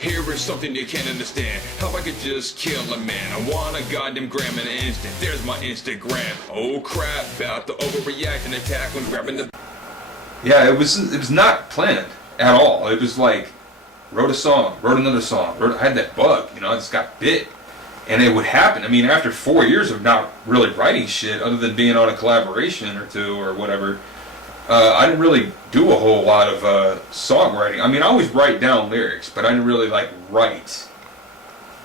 Here is something you can't understand. How I could just kill a man. I want a goddamn gram in an instant. There's my Instagram. Oh crap, about to overreact and attack when grabbing the... Yeah, it was not planned at all. It was like, wrote a song, wrote another song, I had that bug, you know, I just got bit. And it would happen. I mean, after 4 years of not really writing shit, other than being on a collaboration or two or whatever, I didn't really do a whole lot of songwriting. I mean, I always write down lyrics, but I didn't really like write.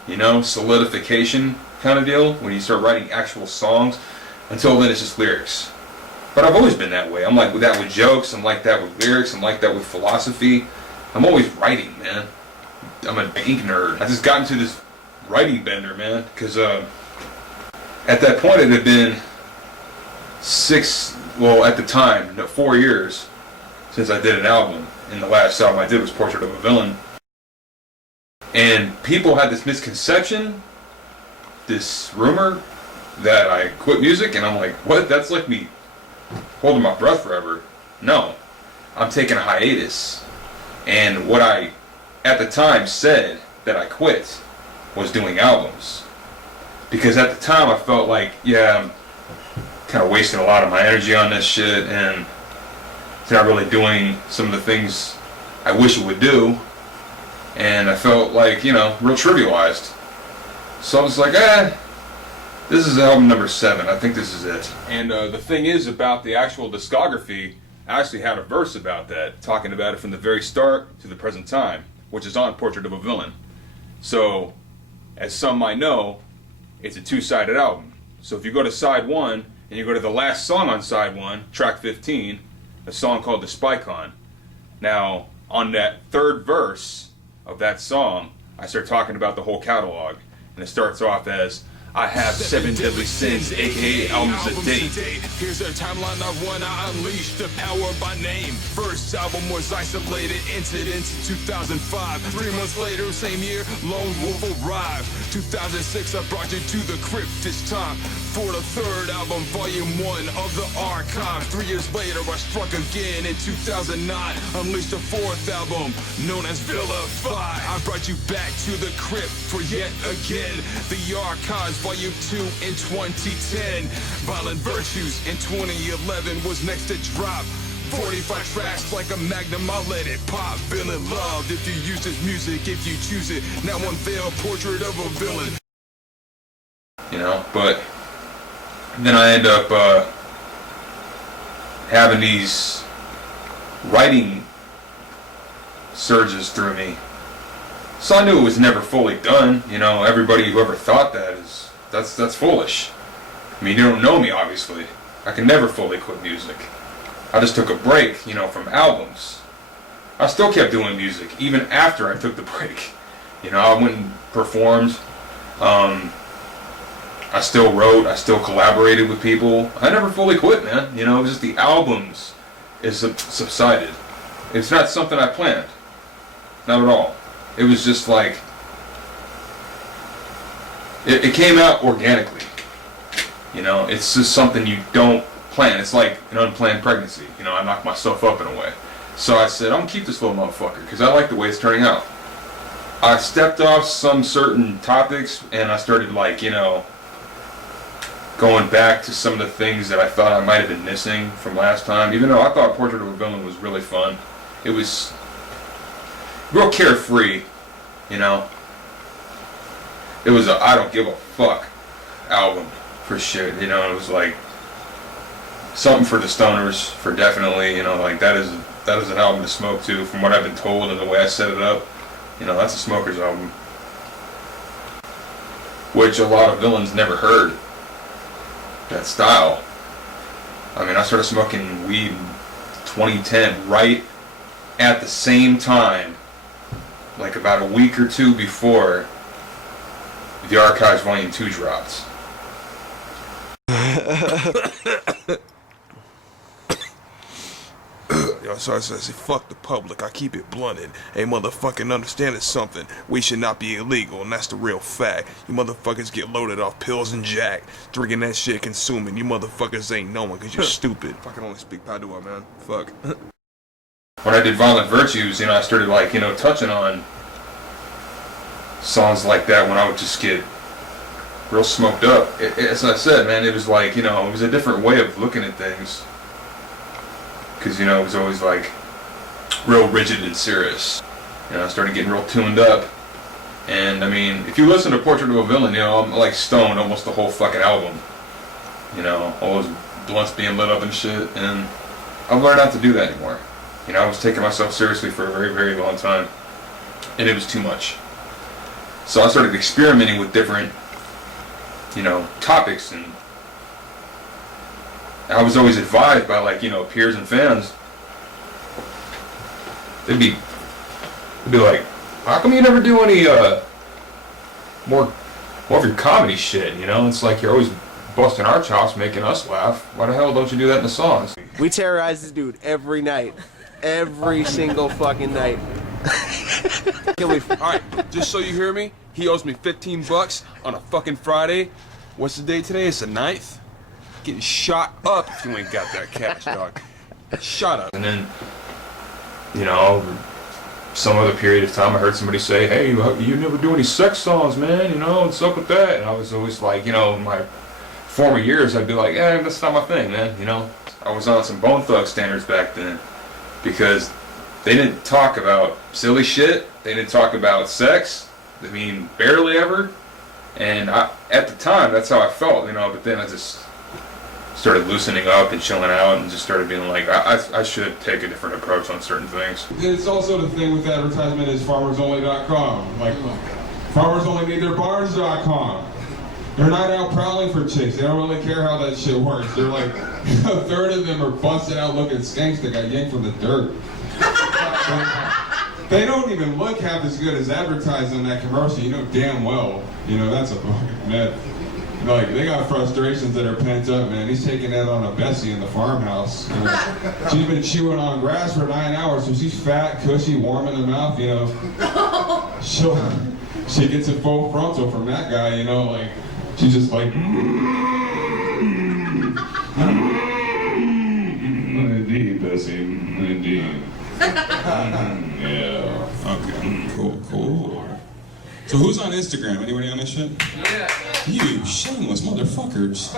You know, solidification kind of deal, when you start writing actual songs. Until then, it's just lyrics. But I've always been that way. I'm like that with jokes, I'm like that with lyrics, I'm like that with philosophy. I'm always writing, man. I'm an ink nerd. I just got into this writing bender, man, because at that point it had been 4 years since I did an album, and the last album I did was Portrait of a Villain. And people had this misconception, this rumor, that I quit music, and I'm like, what? That's like me holding my breath forever. No, I'm taking a hiatus. And what I, at the time, said that I quit was doing albums. Because at the time I felt like, yeah, I'm kind of wasting a lot of my energy on this shit, and it's not really doing some of the things I wish it would do. And I felt like, you know, real trivialized. So I was like, this is album number 7. I think this is it. And the thing is about the actual discography, I actually had a verse about that, talking about it from the very start to the present time, which is on Portrait of a Villain. So, as some might know, it's a two-sided album. So if you go to side 1, and you go to the last song on side 1, track 15, a song called The Spycon. Now, on that third verse of that song, I start talking about the whole catalog. And it starts off as, I have 7 deadly sins, aka albums a day. Here's a timeline of when I unleashed the power by name. First album was Isolated Incidents in 2005. 3 months later, same year, Lone Wolf arrived. 2006, I brought you to the crypt this time. For the third album, volume 1 of the archive. 3 years later, I struck again in 2009. Unleashed the 4th album, known as Vilify. I brought you back to the crypt for yet again. The archives, volume 2 in 2010. Violent Virtues in 2011 was next to drop. 45 tracks like a magnum, I'll let it pop. Villain loved if you use this music, if you choose it. Now unveil Portrait of a Villain. You know, but then I end up having these writing surges through me. So I knew it was never fully done. You know, everybody who ever thought that is, that's foolish. I mean, you don't know me, obviously. I can never fully quit music. I just took a break, you know, from albums. I still kept doing music, even after I took the break. You know, I went and performed. I still wrote, I still collaborated with people. I never fully quit, man. You know, it was just the albums is subsided. It's not something I planned. Not at all. It was just like, it came out organically. You know, it's just something you don't plan. It's like an unplanned pregnancy. You know, I knocked myself up in a way. So I said, I'm going to keep this little motherfucker because I like the way it's turning out. I stepped off some certain topics and I started, like, you know, going back to some of the things that I thought I might have been missing from last time. Even though I thought Portrait of a Villain was really fun. It was real carefree, you know. It was a I don't give a fuck album for shit, you know. It was like something for the stoners, for definitely, you know, like that is an album to smoke to, from what I've been told and the way I set it up. You know, that's a smoker's album, which a lot of villains never heard. That style. I mean, I started smoking weed in 2010, right at the same time, like about a week or two before the Archives Volume 2 dropped. Yo, so I say, fuck the public, I keep it blunted. Hey, motherfucking understand it's something. We should not be illegal, and that's the real fact. You motherfuckers get loaded off pills and jack, drinking that shit, consuming. You motherfuckers ain't knowing because you're stupid. I can only speak PANDORA, man. Fuck. When I did Violent Virtues, you know, I started, like, you know, touching on songs like that when I would just get real smoked up. As I said, man, it was like, you know, it was a different way of looking at things. Because, you know, it was always like real rigid and serious. You know, I started getting real tuned up. And I mean, if you listen to Portrait of a Villain, you know, I'm like stoned almost the whole fucking album. You know, all those blunts being lit up and shit. And I've learned not to do that anymore. You know, I was taking myself seriously for a very, very long time. And it was too much. So I started experimenting with different, you know, topics. And I was always advised by, like, you know, peers and fans. They'd be like, how come you never do any more of your comedy shit, you know? It's like you're always busting our chops, making us laugh. Why the hell don't you do that in the songs? We terrorize this dude every night. Every single fucking night. Alright, just so you hear me, he owes me $15 on a fucking Friday. What's the date today? It's the 9th. Getting shot up if you ain't got that cash, dog. Shut up. And then, you know, some other period of time I heard somebody say, hey, you never do any sex songs, man, you know, what's up with that? And I was always like, you know, in my former years, I'd be like, yeah, that's not my thing, man, you know. I was on some Bone Thug standards back then because they didn't talk about silly shit. They didn't talk about sex. I mean, barely ever. And at the time, that's how I felt, you know, but then I just started loosening up and chilling out and just started being like, I should take a different approach on certain things. It's also the thing with advertisement is farmersonly.com. Like, farmersonlyneedtheirbarns.com. They're not out prowling for chicks. They don't really care how that shit works. They're like, a third of them are busted out looking skanks that got yanked from the dirt. They don't even look half as good as advertised on that commercial. You know damn well, you know, that's a fucking myth. Like, they got frustrations that are pent up, man. He's taking that on a Bessie in the farmhouse. You know? She's been chewing on grass for 9 hours, so she's fat, cushy, warm in the mouth, you know. She gets a full frontal from that guy, you know, like, she's just like, indeed, Bessie, indeed. Yeah, okay, cool. So who's on Instagram? Anybody on this shit? Yeah. You shameless motherfuckers.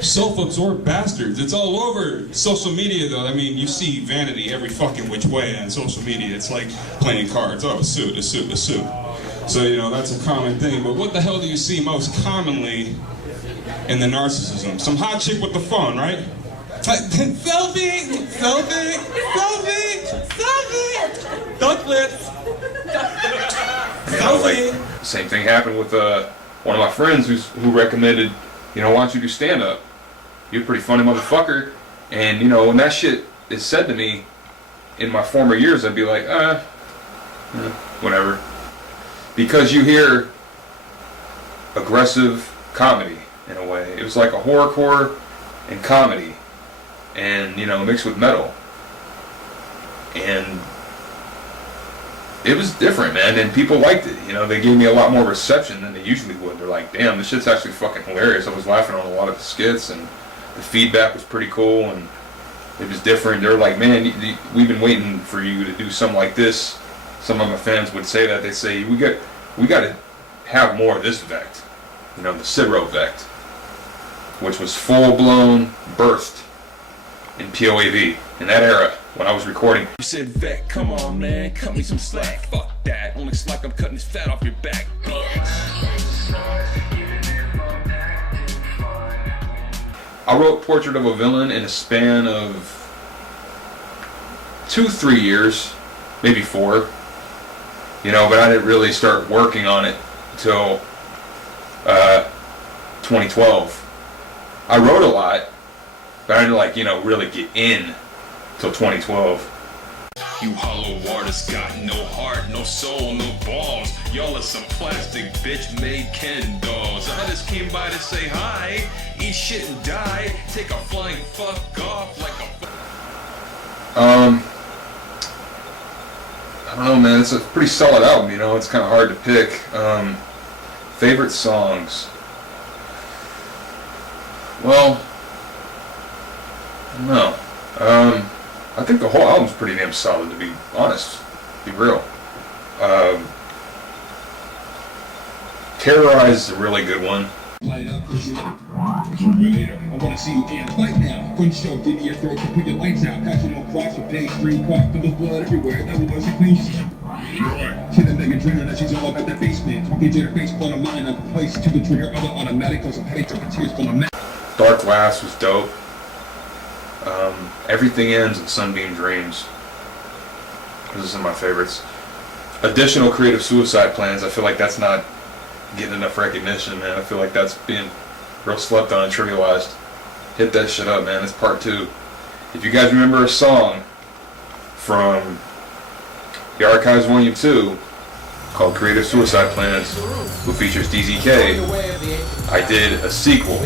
Self-absorbed bastards. It's all over social media though. I mean, you see vanity every fucking which way on social media. It's like playing cards. Oh, a suit. So, you know, that's a common thing. But what the hell do you see most commonly in the narcissism? Some hot chick with the phone, right? Selfie! Duck lips! You know, like, same thing happened with one of my friends who recommended, you know, why don't you do stand-up? You're a pretty funny motherfucker. And, you know, when that shit is said to me in my former years, I'd be like, whatever. Because you hear aggressive comedy, in a way. It was like a horrorcore and comedy. And, you know, mixed with metal. And it was different, man, and people liked it. You know, they gave me a lot more reception than they usually would. They're like, damn, this shit's actually fucking hilarious. I was laughing on a lot of the skits, and the feedback was pretty cool, and it was different. They're like, man, we've been waiting for you to do something like this. Some of my fans would say that. They'd say, we got to have more of this VECT. You know, the Ciro VECT, which was full-blown birthed in POAV in that era. When I was recording. You said, VECT, come on, man, cut me some slack. Fuck that, only slack I'm cutting this fat off your back, bitch. I wrote Portrait of a Villain in a span of 2-3 years, maybe 4. You know, but I didn't really start working on it until 2012. I wrote a lot, but I didn't, like, you know, really get in till 2012. You hollow artists got no heart, no soul, no balls. Y'all are some plastic bitch-made Ken dolls. I just came by to say hi, eat shit and die, take a flying fuck off like a... I don't know, man. It's a pretty solid album, you know. It's kind of hard to pick. Favorite songs? Well, no. I think the whole album's pretty damn solid, to be honest. Be real. Terrorize is a really good one. Light up, push it up. I wanna see you in fight now. Couldn't show, give me your throat, you put your lights out. Passion on cross your page, stream caught for the blood everywhere. That was a clean shit. See the nigga dreamer that she's all about that basement. Talking to her face, put a line up the place to the trigger, other automatic, cause I'm heading to my tears from a man. Dark Glass was dope. Everything Ends and Sunbeam Dreams. Those are some of my favorites. Additional Creative Suicide Plans, I feel like that's not getting enough recognition, man. I feel like that's being real slept on and trivialized. Hit that shit up, man. It's part 2. If you guys remember a song from the Archives Volume 2 called Creative Suicide Plans, who features DZK, I did a sequel.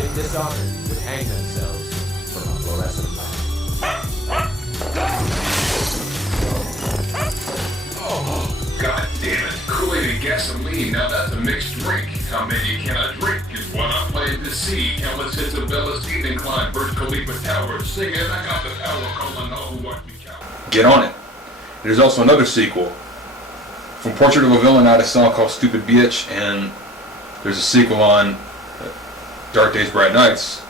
God damn it. Kool-Aid and gasoline, now that's a mixed drink. How many can I drink is what I plan to see. Countless hits of LSD incline, Burj Khalifa Towers. Singing, I got the power, calling all who want me coward. Get on it. There's also another sequel. From Portrait of a Villain, I had a song called Stupid Bitch, and there's a sequel on Dark Daze, Bright Nights.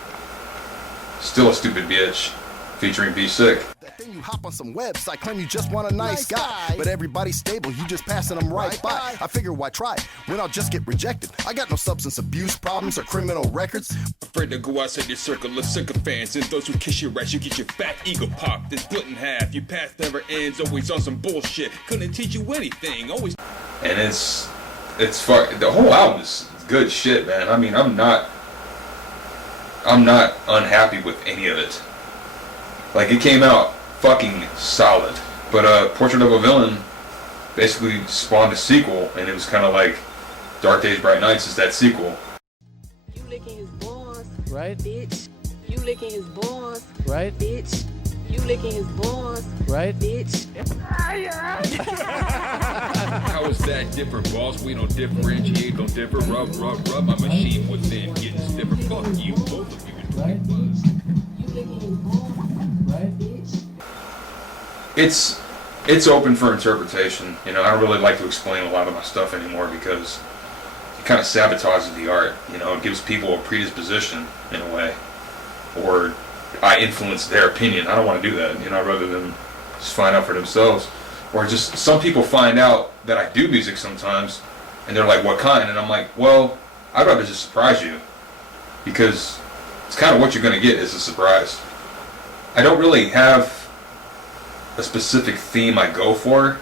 Still a Stupid Bitch, featuring Be Sick. Then you hop on some website, claim you just want a nice guy. But everybody's stable, you just passing them right by. I figure why try when I'll just get rejected. I got no substance abuse problems or criminal records. Afraid to go outside your circle of sycophants, and those who kiss your ass, you get your fat ego popped and split in half. Your path never ends, always on some bullshit. Couldn't teach you anything, always. And it's the whole album is good shit, man. I mean, I'm not unhappy with any of it. Like, it came out fucking solid. But Portrait of a Villain basically spawned a sequel, and it was kind of like Dark Days, Bright Nights is that sequel. You licking his balls, Right? bitch. You licking his balls, Right? bitch. You licking his balls, Right? bitch. How is that different, boss? We don't differentiate, don't differ. Rub, rub, rub. My machine within getting stiffer. Fuck you, both of you. Right? You licking his balls, Right? bitch. It's open for interpretation. You know, I don't really like to explain a lot of my stuff anymore because it kind of sabotages the art. You know, it gives people a predisposition in a way, or I influence their opinion. I don't want to do that. You know, rather than just find out for themselves, or just some people find out that I do music sometimes, and they're like, "What kind?" And I'm like, "Well, I'd rather just surprise you, because it's kind of what you're gonna get is a surprise." I don't really have a specific theme I go for.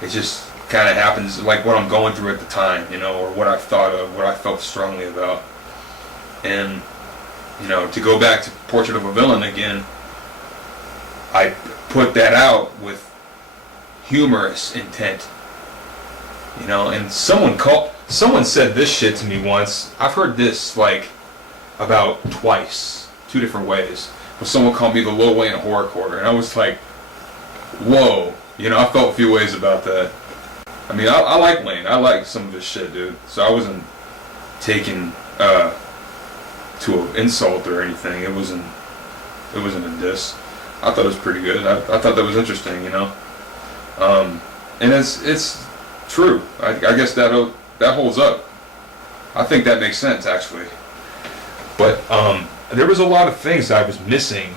It just kind of happens, like what I'm going through at the time, you know, or what I've thought of, what I felt strongly about. And, you know, to go back to Portrait of a Villain again, I put that out with humorous intent, you know. And someone said this shit to me once. I've heard this like about twice, 2 different ways. But someone called me the Lil Wayne of horrorcore, and I was like, whoa, you know, I felt a few ways about that. I mean, I like Wayne. I like some of his shit, dude. So I wasn't taken to an insult or anything. It wasn't a diss. I thought it was pretty good. I thought that was interesting, you know. And it's true. I guess that holds up. I think that makes sense, actually. But there was a lot of things I was missing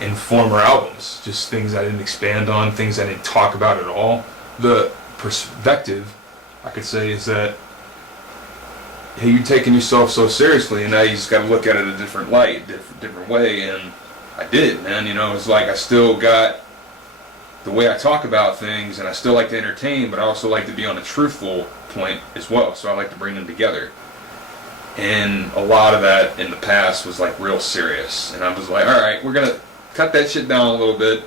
in former albums. Just things I didn't expand on, things I didn't talk about at all. The perspective, I could say, is that, hey, you're taking yourself so seriously, and now you just got to look at it a different light, different way. And I did, man. You know, it's like I still got the way I talk about things, and I still like to entertain, but I also like to be on a truthful point as well. So I like to bring them together. And a lot of that in the past was like real serious, and I was like, all right, we're gonna cut that shit down a little bit.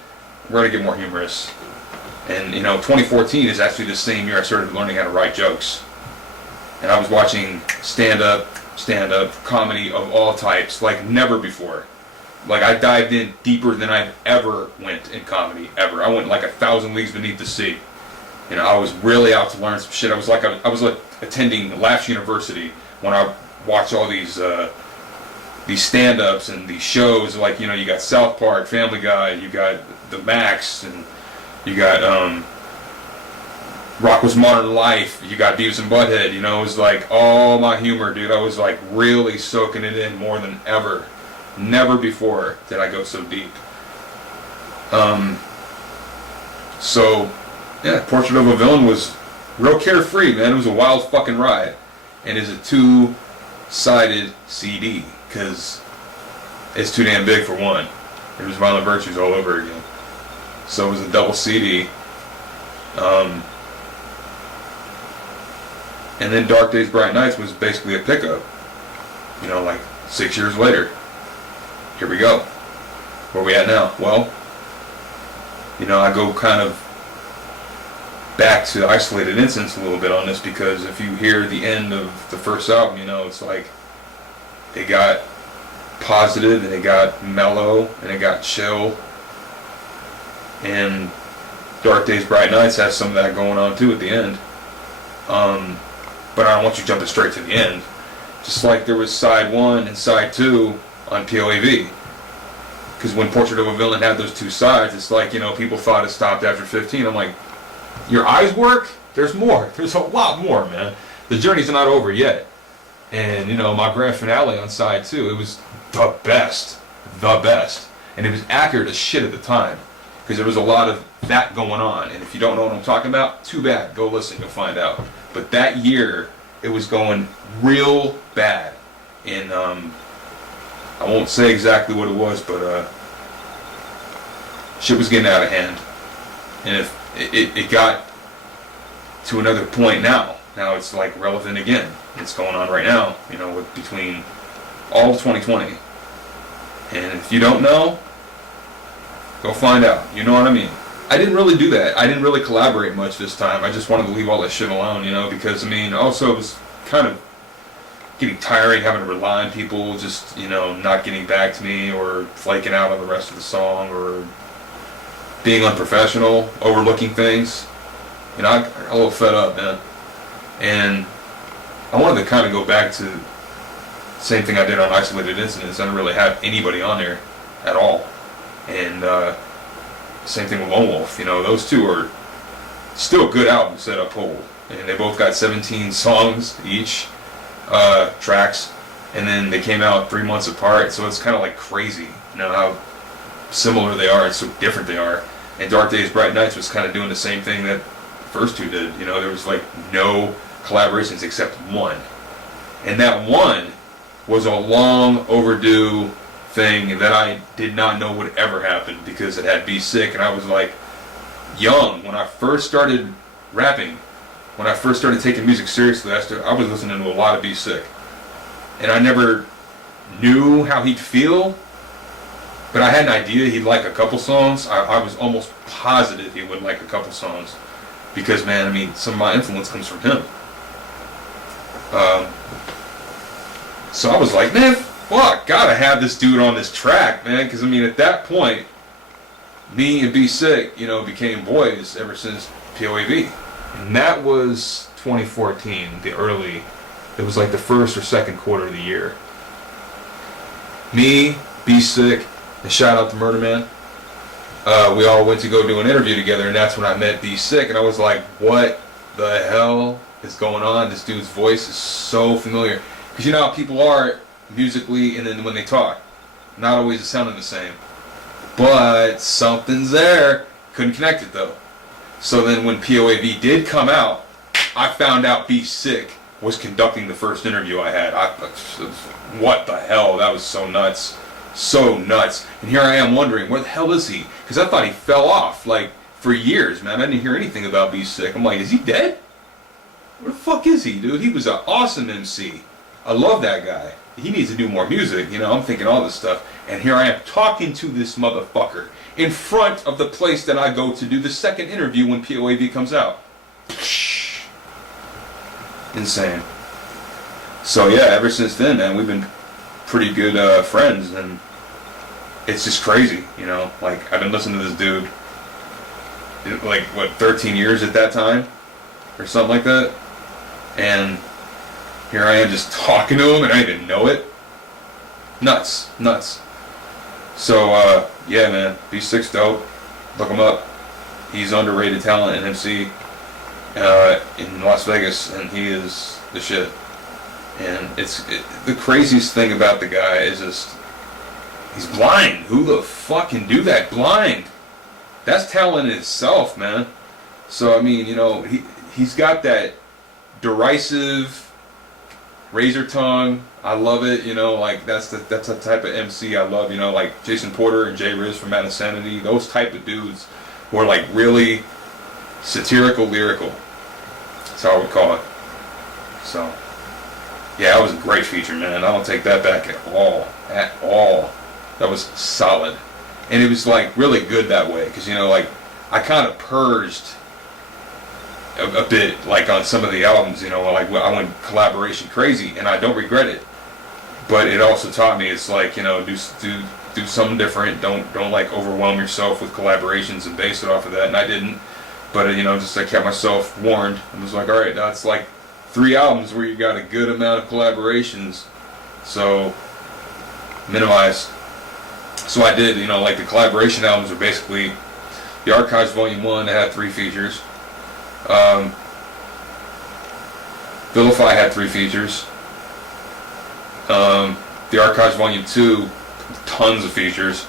We're gonna get more humorous. And you know, 2014 is actually the same year I started learning how to write jokes. And I was watching stand-up comedy of all types like never before. Like, I dived in deeper than I've ever went in comedy, ever. I went like 1,000 leagues beneath the sea. You know, I was really out to learn some shit. I was like attending Laughs University when I watch all these stand-ups and these shows. Like, you know, you got South Park, Family Guy, you got the Max, and you got Rock Was Modern Life, you got Beavis and Butthead, you know, it was like all my humor, dude. I was like really soaking it in more than ever. Never before did I go so deep. So, yeah, Portrait of a Villain was real carefree, man. It was a wild fucking ride. And it's a two-sided CD, because it's too damn big for one. It was Violent Virtues all over again. So it was a double CD. And then Dark Days, Bright Nights was basically a pickup. You know, like 6 years later. Here we go. Where we at now? Well, you know, I go kind of back to Isolated Incidents a little bit on this, because if you hear the end of the first album, you know, it's like it got positive and it got mellow and it got chill. And Dark Days, Bright Nights has some of that going on too at the end. But I don't want you jumping straight to the end. Just like there was side 1 and side 2 on POAV. Because when Portrait of a Villain had those two sides, it's like, you know, people thought it stopped after 15. I'm like, your eyes work? There's more. There's a lot more, man. The journey's not over yet. And, you know, my grand finale on side 2, it was the best. The best. And it was accurate as shit at the time. Because there was a lot of that going on. And if you don't know what I'm talking about, too bad. Go listen, you'll find out. But that year, it was going real bad. And I won't say exactly what it was, but shit was getting out of hand. And if it got to another point now. Now it's like relevant again. It's going on right now, you know, with between all of 2020. And if you don't know, go find out. You know what I mean? I didn't really do that. I didn't really collaborate much this time. I just wanted to leave all that shit alone, you know, because, I mean, also it was kind of getting tiring having to rely on people just, you know, not getting back to me or flaking out on the rest of the song or being unprofessional, overlooking things. You know, I got a little fed up, man. And I wanted to kind of go back to the same thing I did on Isolated Incidents. I didn't really have anybody on there at all. And same thing with Lone Wolf. You know, those two are still good albums that uphold. And they both got 17 songs each, tracks. And then they came out 3 months apart. So it's kind of like crazy, you know, how similar they are and so different they are. And Dark Days, Bright Nights was kind of doing the same thing that the first two did. You know, there was like no collaborations except one. And that one was a long overdue thing that I did not know would ever happen because it had Be Sick, and I was like young when I first started rapping, when I first started taking music seriously. I was listening to a lot of Be Sick, and I never knew how he'd feel, but I had an idea he'd like a couple songs. I was almost positive he would like a couple songs because, man, I mean, some of my influence comes from him. So I was like, man, fuck, gotta have this dude on this track, man, because I mean, at that point, me and Be Sick, you know, became boys ever since POAV. And that was 2014, it was like the first or second quarter of the year. Me, Be Sick, and shout out to Murder Man. We all went to go do an interview together, and that's when I met Be Sick, and I was like, what the hell is going on? This dude's voice is so familiar. Because you know how people are musically, and then when they talk, not always sounding the same. But something's there. Couldn't connect it though. So then when POAV did come out, I found out Be Sick was conducting the first interview I had. What the hell? That was so nuts. So nuts. And here I am wondering, where the hell is he? Because I thought he fell off, like, for years, man. I didn't hear anything about Be Sick. I'm like, is he dead? Where the fuck is he, dude? He was an awesome MC. I love that guy. He needs to do more music, you know, I'm thinking all this stuff. And here I am talking to this motherfucker in front of the place that I go to do the second interview when POAV comes out. Insane. So yeah, ever since then, man, we've been pretty good friends, and it's just crazy, you know. Like, I've been listening to this dude, like, what, 13 years at that time? Or something like that? And here I am just talking to him and I didn't even know it. Nuts. Nuts. So, yeah, man. Be Sick's dope. Look him up. He's underrated talent in MC. in Las Vegas, and he is the shit. And the craziest thing about the guy is just, he's blind. Who the fuck can do that blind? That's talent in itself, man. So I mean, you know, he's got that derisive razor tongue. I love it, you know, like that's the type of MC I love, you know, like Jason Porter and Jay Riz from Mad Insanity, those type of dudes who are like really satirical, lyrical. That's how I would call it. So yeah, that was a great feature, man. I don't take that back at all. At all. That was solid. And it was like really good that way, because, you know, like I kind of purged a bit, like on some of the albums, you know, like I went collaboration crazy, and I don't regret it. But it also taught me, it's like, you know, do something different. Don't like overwhelm yourself with collaborations and base it off of that. And I didn't. But, you know, just I kept myself warned. I was like, all right, that's like 3 albums where you got a good amount of collaborations. So minimize. So I did, you know, like the collaboration albums are basically the Archives Volume 1 that had 3 features. Vilify had 3 features. The Archives Volume 2, tons of features.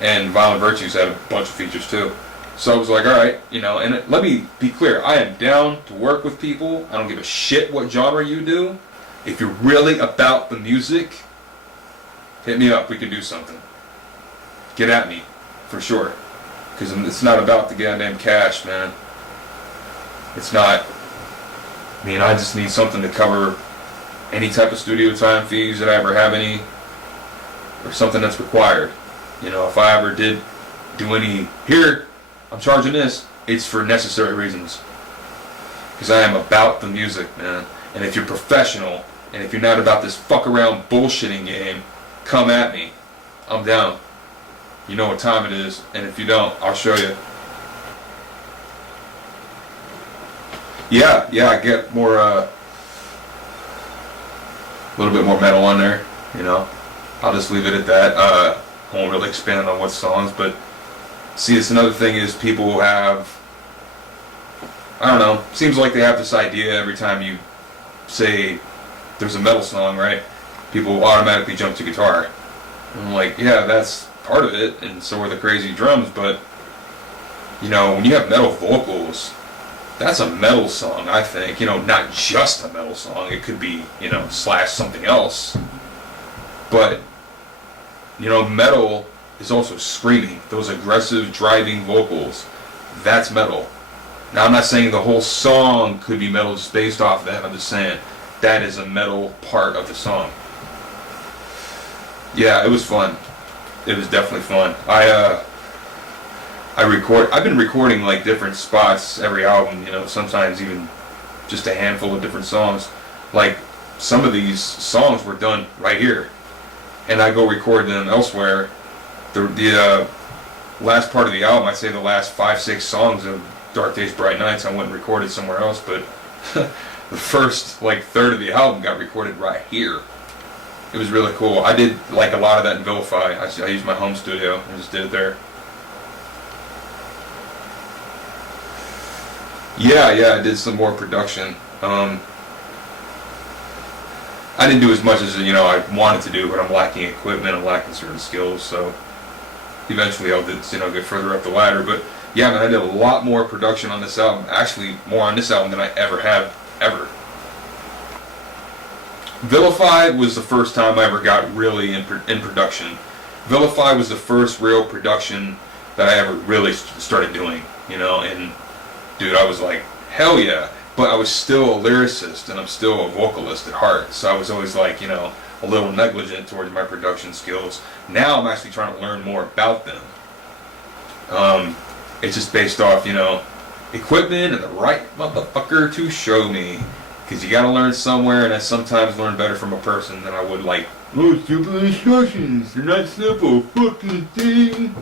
And Violent Virtues had a bunch of features too. So I was like, alright, you know, and let me be clear, I am down to work with people. I don't give a shit what genre you do. If you're really about the music, hit me up, we can do something. Get at me, for sure. Because it's not about the goddamn cash, man. It's not. I mean, I just need something to cover any type of studio time fees that I ever have any, or something that's required. You know, if I ever did do any, here, I'm charging this, it's for necessary reasons. Because I am about the music, man. And if you're professional, and if you're not about this fuck around bullshitting game, come at me. I'm down. You know what time it is, and if you don't, I'll show you. Yeah, I get more, a little bit more metal on there, you know. I'll just leave it at that. I won't really expand on what songs, but see, it's another thing is people have, I don't know, seems like they have this idea every time you say there's a metal song, right? People automatically jump to guitar. And I'm like, yeah, that's part of it, and so are the crazy drums, but, you know, when you have metal vocals, that's a metal song, I think. You know, not just a metal song. It could be, you know, / something else. But, you know, metal is also screaming. Those aggressive, driving vocals. That's metal. Now, I'm not saying the whole song could be metal just based off that. I'm just saying that is a metal part of the song. Yeah, it was fun. It was definitely fun. I've been recording like different spots every album, you know, sometimes even just a handful of different songs. Like some of these songs were done right here, and I go record them elsewhere. The last part of the album, I'd say the last 5-6 songs of Dark Daze, Bright Nights, I went and recorded somewhere else, but the first like third of the album got recorded right here. It was really cool. I did like a lot of that in Vilify. I used my home studio and just did it there. Yeah, I did some more production. I didn't do as much as, you know, I wanted to do, but I'm lacking equipment, I'm lacking certain skills, so eventually I'll get further up the ladder. But yeah, man, I did a lot more production on this album. Actually, more on this album than I ever have, ever. Vilify was the first time I ever got really in production. Vilify was the first real production that I ever really started doing, you know, and dude, I was like, hell yeah. But I was still a lyricist, and I'm still a vocalist at heart, so I was always like, you know, a little negligent towards my production skills. Now I'm actually trying to learn more about them. It's just based off, you know, equipment and the right motherfucker to show me. Because you gotta learn somewhere, and I sometimes learn better from a person than I would like, oh, simple instructions, they're not simple, fucking thing.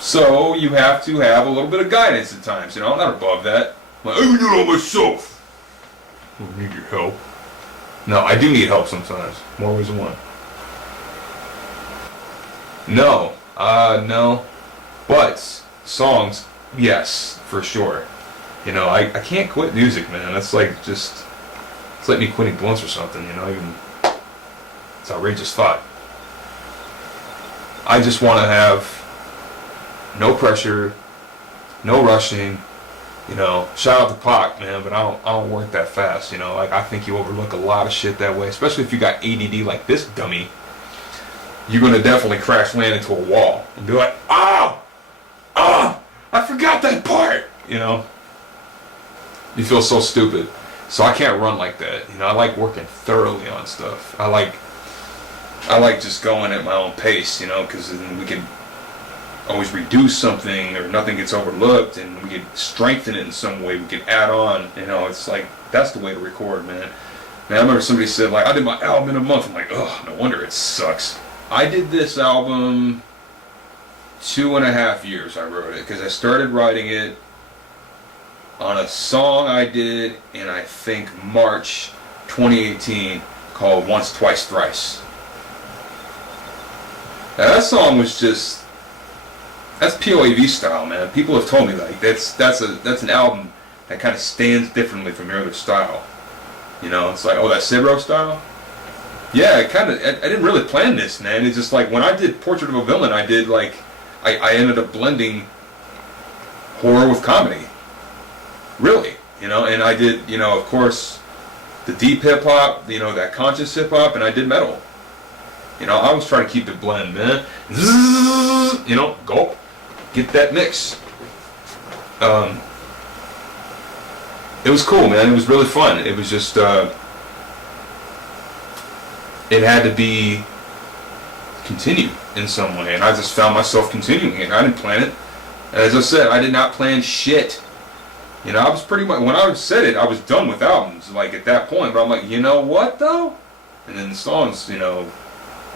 So you have to have a little bit of guidance at times, you know, I'm not above that. I'm like, I can do it all myself. I don't need your help. No, I do need help sometimes. More ways than one. No. But songs, yes, for sure. You know, I can't quit music, man. That's like just, it's like me quitting blunts or something, you know, even, it's outrageous thought. I just want to have no pressure, no rushing, you know. Shout out to Pac, man, but I don't work that fast, you know. Like, I think you overlook a lot of shit that way, especially if you got ADD like this dummy. You're gonna definitely crash land into a wall and be like, I forgot that part, you know. You feel so stupid. So I can't run like that, you know. I like working thoroughly on stuff. I like just going at my own pace, you know, because then we can always reduce something, or nothing gets overlooked, and we can strengthen it in some way. We can add on, you know. It's like, that's the way to record, man. Man, I remember somebody said, like, I did my album in a month. I'm like, oh, no wonder it sucks. I did this album 2.5 years. I wrote it because I started writing it on a song I did in, I think, March 2018 called Once, Twice, Thrice. Now, that song was just, that's POAV style, man. People have told me, like, that's an album that kind of stands differently from your other style. You know, it's like, oh, that Sibro style? Yeah, I didn't really plan this, man. It's just like, when I did Portrait of a Villain, I did, like, I ended up blending horror with comedy. Really, you know, and I did, you know, of course, the deep hip-hop, you know, that conscious hip-hop, and I did metal. You know, I was trying to keep the blend, man. You know, go get that mix. It was cool, man. It was really fun. It was just, it had to be continued in some way, and I just found myself continuing it. I didn't plan it. As I said, I did not plan shit. You know, I was pretty much, when I said it, I was done with albums, like, at that point. But I'm like, you know what, though? And then the songs, you know,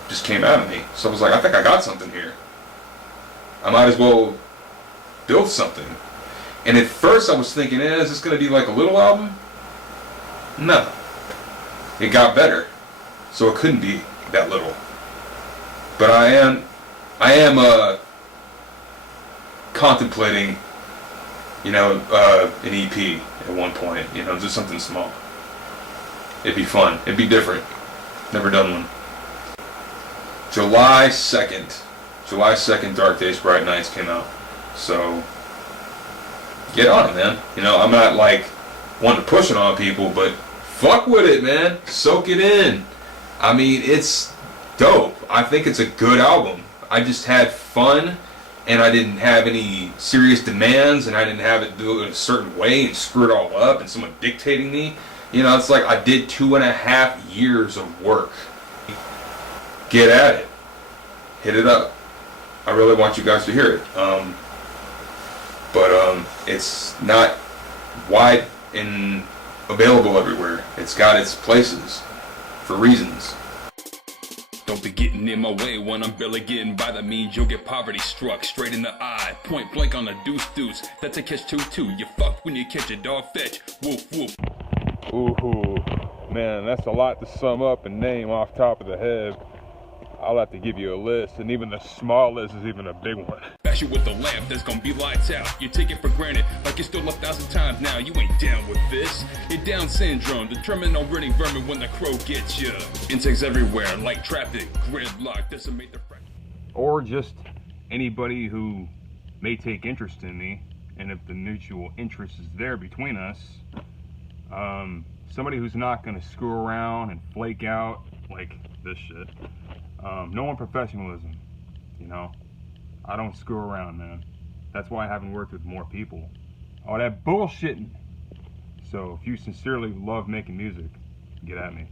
just came out of me. So I was like, I think I got something here. I might as well build something. And at first I was thinking, is this going to be like a little album? No. It got better. So it couldn't be that little. But I am contemplating, you know, an EP at one point, you know, just something small. It'd be fun. It'd be different. Never done one. July 2nd, Dark Daze, Bright Nights came out. So, get on it, man. You know, I'm not, like, wanting to push it on people, but fuck with it, man. Soak it in. I mean, it's dope. I think it's a good album. I just had fun, and I didn't have any serious demands, and I didn't have it do it a certain way and screw it all up and someone dictating me. You know, it's like I did 2.5 years of work. Get at it. Hit it up. I really want you guys to hear it. But it's not wide and available everywhere. It's got its places for reasons. Don't be getting in my way when I'm barely getting by. That means you'll get poverty struck straight in the eye. Point blank on a deuce. That's a catch-22. You fuck when you catch a dog fetch. Woof woof. Ooh, man, that's a lot to sum up and name off top of the head. I'll have to give you a list, and even the small list is even a big one. Bash you with the lamp, that's gonna be lights out. You take it for granted, like you stole 1,000 times now. You ain't down with this. You're Down syndrome, determined on running vermin when the crow gets you. Insects everywhere, like traffic, gridlock, decimate the front. Or just anybody who may take interest in me, and if the mutual interest is there between us, somebody who's not gonna screw around and flake out like this shit. No unprofessionalism, you know. I don't screw around, man. That's why I haven't worked with more people. All that bullshitting. So if you sincerely love making music, get at me.